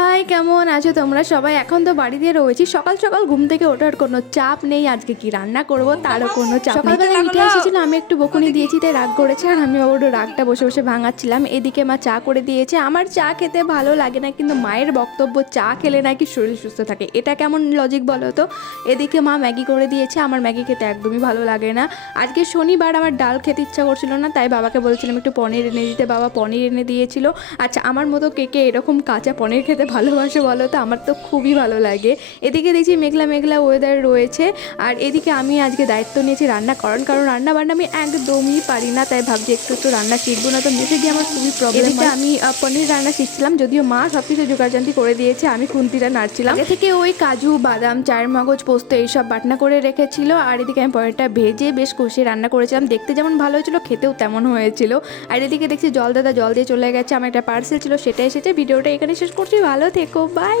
High, কেমন আছো তোমরা সবাই? এখন তো বাড়িতে রয়েছি, সকাল সকাল ঘুম থেকে ওঠার কোনো চাপ নেই। আজকে কি রান্না করব তারও কোনো চাপ নেই। সকালবেলা মিঠে এসেছিল, আমি একটু বকুনি দিয়েছি তাই রাগ করেছে, আর আমি ওর রাগটা বসে বসে ভাঙাচ্ছিলাম। এদিকে মা চা করে দিয়েছে। আমার চা খেতে ভালো লাগে না, কিন্তু মায়ের বক্তব্য চা খেলে নাকি শরীর সুস্থ থাকে। এটা কেমন লজিক বলো তো? এদিকে মা ম্যাগি করে দিয়েছে, আমার ম্যাগি খেতে একদমই ভালো লাগে না। আজকে শনিবার, আমার ডাল খেতে ইচ্ছা করছিল না, তাই বাবাকে বলছিলাম একটু পনির এনে দিতে। বাবা পনির এনে দিয়েছিল। আচ্ছা, আমার মতো কে কে এরকম কাঁচা পনির খেতে ভালোবাসে বলো তো? আমার তো খুবই ভালো লাগে। এদিকে দেখছি মেঘলা মেঘলা ওয়েদার রয়েছে, আর এদিকে আমি আজকে দায়িত্ব নিয়েছি রান্না করার, কারণ রান্না বান্না আমি একদমই পারি না, তাই ভাবছি একটু একটু রান্না শিখবো, না তো মেসে গিয়ে আমার খুবই প্রবলেম। এদিকে আমি পনির রান্না শিখছিলাম, যদিও মা সব কিছু জোগাড়জান্তি করে দিয়েছে, আমি খুন্তিটা নাড়ছিলাম। আগে থেকে ওই কাজু বাদাম চার মগজ পোস্ত এইসব বাটনা করে রেখেছিল, আর এদিকে আমি পনিরটা ভেজে বেশ কষিয়ে রান্না করেছিলাম। দেখতে যেমন ভালো হয়েছিল, খেতেও তেমন হয়েছিল। আর এদিকে দেখছি জল দাদা জল দিয়ে চলে গেছে, আমার একটা পার্সেল ছিল সেটা এসেছে। ভিডিওটা এখানে শেষ করছি, ভালো থেকো, বাই।